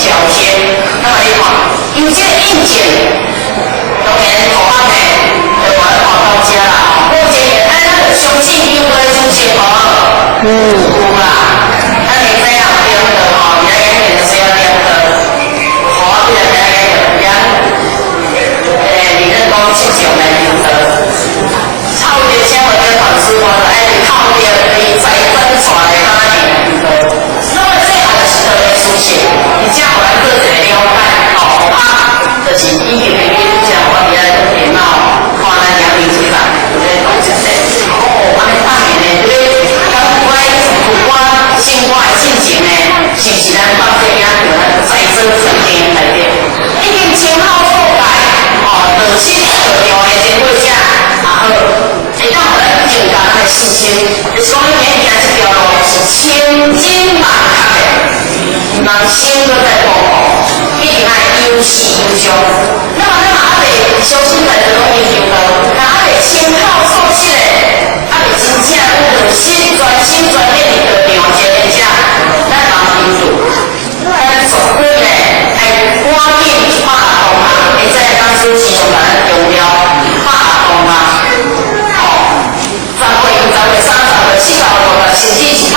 交先，那么你看，有这个硬件，当然头发呢，就把它跑到家啦。目前也按那个相信应该出现好，有啦，那你这样编的哦，你要演员是要编的，好，这个要演员，理论讲七种的原则，超越纤维跟反思光的，靠边可以再分出来它的原则。那么这样的石头的出现，你这样我来个人的了解，好啊，就是以前的像我伫咧做电脑，看咱阳明出版，有咧讲一些，安尼当年呢，对，刚我新我的进前呢，是不是咱放这样叫咱再生成经内底？已经前后错改，得失得掉的结果下，然后会当互咱增加咱的信心。就是讲，你行这条路是千金万确的，人生都在步步，一定爱有始有终。那么咱嘛袂相信在这种研究到，但还袂前后错失的，还袂真正有得失专心专念的着着这个者，咱人印度，咱做伙呢，爱赶紧拍动啊！会知当初时常甲咱强调拍动啊，10岁、20岁、30岁、40岁、50岁，甚至是100岁，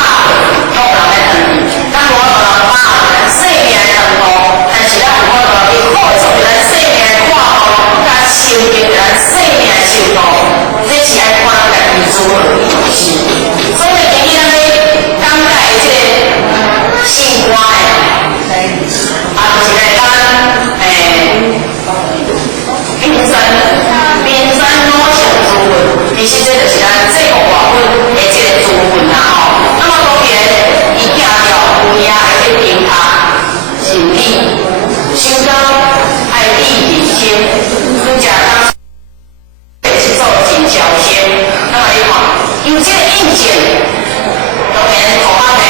都有人来等你。咱无法度把咱生命的长度，但是咱有法度去扩充咱生命的跨度，甲修订咱生命的修度，这是爱看咱家己如何去做事。所以今日咱咧讲解这个信观的，就是来讲冰山裸象之文，其实这就是咱这个外文的这个之文啦吼。那么当然，伊行了有影会去评他心理，修道爱理人心，拄则当去做真交先。那么你看，有这个硬件，当然头发呢，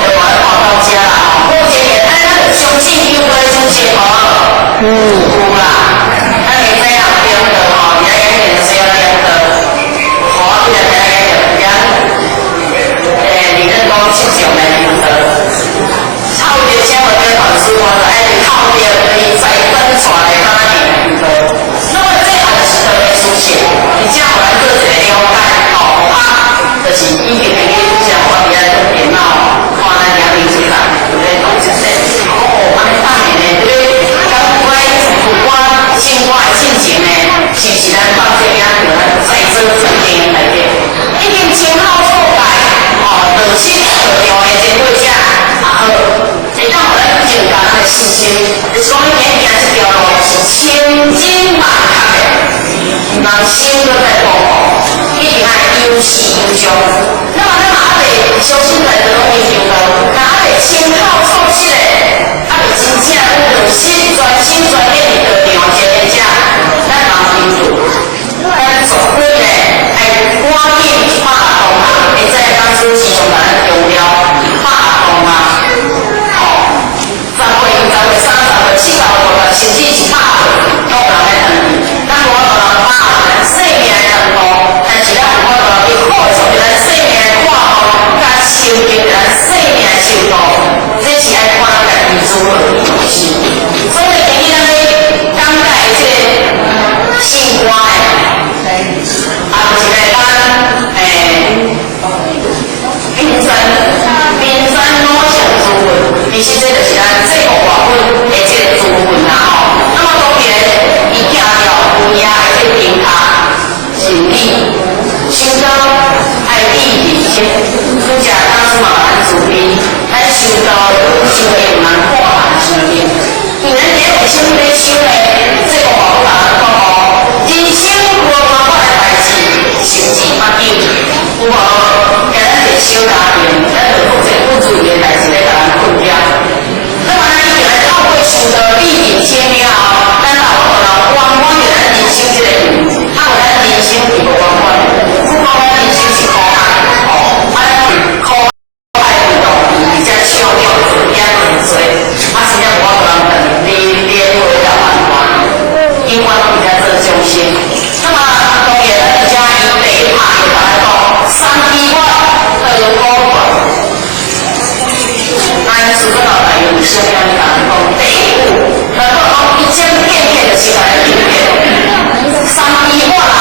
就把它跑到家啦吼。目前也按那个相信应该出现好，有啦。那你这样编的哦，你要演员是要编的，好，这个要演员，理论讲七种的原则，超越纤维跟反思光的，靠边可以再分出来它的原则。那么这样的石头的出现，你这样我来个人的了解，好啊，就是以前的像我伫咧做电脑，看咱阳明出版，有咧讲一些，安尼当年呢，对，刚我新我的进前呢，是不是咱放这样叫咱再生成经内底？已经前后错改，得失得掉的结果下，然后会当互咱增加咱的信心。就是讲，你行这条路是千金万确的，人生都在步步，一定爱有始有终。那么咱嘛还袂相信在这种研究到，但还袂前后错失的，还袂真正有得失专心专念的着着这个者，咱人印度，咱做伙呢爱赶紧拍动啊！会知当初时常甲咱强调拍动啊，10岁、20岁、30岁、40岁、50岁，甚至是100岁，都有人来等你。咱无法度把咱生命的长度，但是咱有法度去扩充咱生命的跨度，甲修订咱生命的修度，这是爱看咱家己如何去做事。所以今日咱咧讲解这个信观的，就是来讲冰山裸象之文，其实这就是咱这个外文的这个之文啦吼。那么当然，伊行了有影会去评他心理，修道爱理人心，拄则当初嘛咱自卑，咱修道修的有人看咱修的，因为咱第一为什么咧修咧？这个外文讲讲人生无偌款的代志，成志不久，有无？今咱是修家庭，咱就负责不注意的代志咧，甲咱困扰。那么咱一定来透过修道理人心了后，咱老圆满着咱人生这个运，啊，有咱人生是无圆满的，如果咱人生是苦难，苦难运动，而且笑掉也很多，啊，真正无法度人等，你会了万万，永远拢伫遮做中心。那么当然，咱而且伊第一拍就甲咱讲3基我德国，咱是个老大有什么样的感动？是来应变。三医法啦，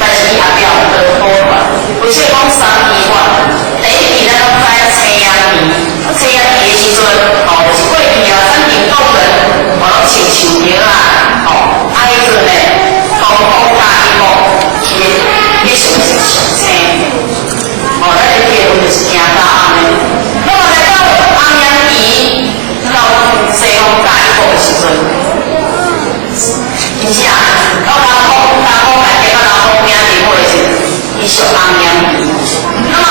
但是伊也不要得多管。有些讲三医法，第一咱拢知青阳皮，青阳皮的时阵，就是过去啊，咱民众人，拢穿树叶啊，迄阵呢，公公加衣服，迄上是上青，咱的结婚就是惊到暗的。那么来到红阳皮，到西方加衣服的时阵，真正到人讲来加到人讲名字的时阵，伊属红阳皮。那么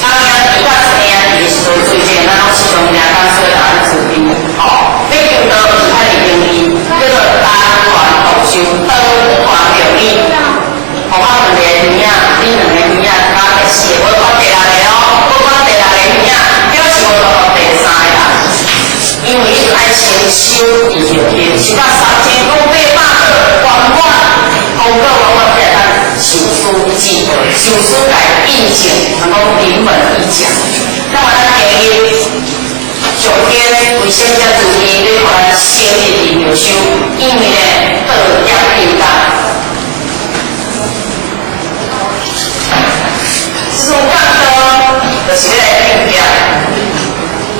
红阳皮甲青阳皮的时阵，最近咱拢是用名单做人治病，要求到其他的名医，叫做单元独修单元名医，我们两个名啊，你两个名啊，加第四个，我管第六个哦，我管第六个名啊，表示我到第三个啦，因为伊爱先修医疗业，修到3000公800个管管，公告我才当手书记，手书来印证，能够临门一脚。那么咱建议上天卫生才注意要互咱先入医疗修，因为呢，道业平淡。自从讲到就是要来评价，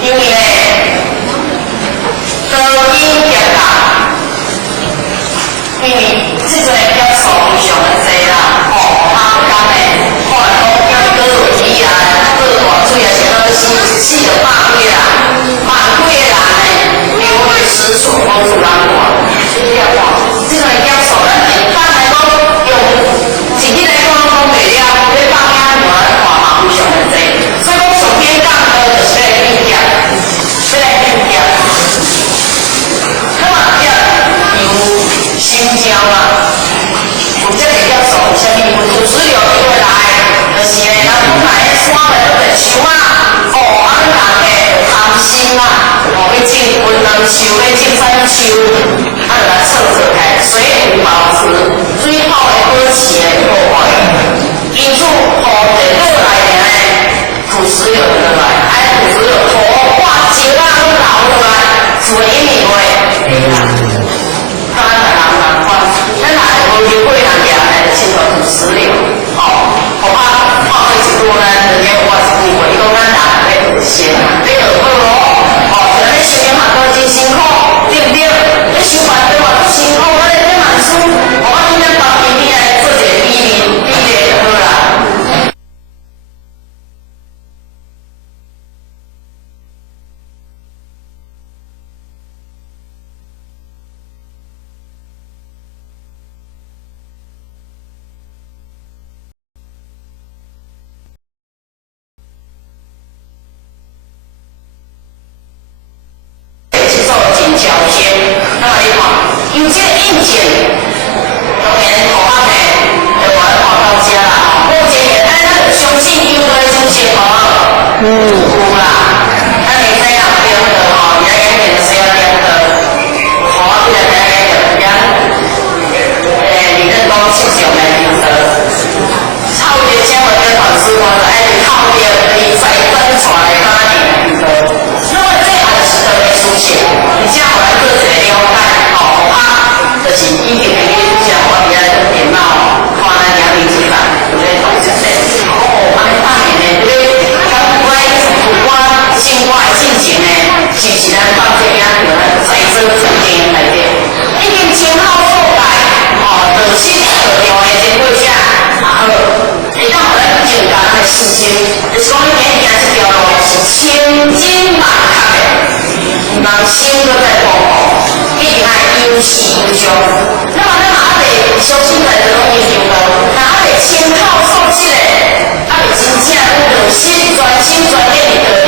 因为呢，高音结大，因为这阵的教授非常的多啦，他讲呢，后来讲叫伊多做题啊，多大水啊，是好400几啦，万几个人呢，因为实所帮助人看，所以要看，这阵的教授咱一般来讲用一日来讲讲袂了，要放假就来看嘛，非常的多，所以讲上天讲的就是要来评价，要来评价。那么要有新疆啊，有这个教授，什么土石流就会来，就是呢，咱本来山内都在树啊，咱人的贪心啊，要种槟榔树，要种啥物树，就来测开，水土保持，水土的保持的破坏，因此土地落来呢，土石流就来，土石流土化石啊，都流落来，水泥会。当然人难管，咱若是无流过人家来就牵到土石流，恐怕化水一多呢，人家有法是不会，伊讲咱人要有先，要有好哦，像你修养学校真辛苦，对不对？你修法对嘛都辛苦，我咧念文书，我今天到今天来做一个比例就好啦。条件，那么你看，有这个硬件，当然同行的就把它放到家啦。目前现在咱相信有的相信有啦，咱你这样练的你要演练是要练的，你来讲你那讲是上来练的，操的将来的老师我来靠的你再跟出来哪里练的，那么这还是得出现。你这样我来做一个了解，就是以前的你讲我伫来做电脑，看咱两年之内，有咧同一些，安尼半年呢，对不对？有关生活的进程呢，是不是咱放这样就咱在做正经内底，已经前后错改，就是着重的经过者，然后会当互咱增加咱的信心，就是讲你今行这条路是千金万确的。人生都在过步，一定爱优势优秀。那么咱嘛得小心来着，拢研究到，那得参考数据嘞，啊，得真正用心、专心、专业的。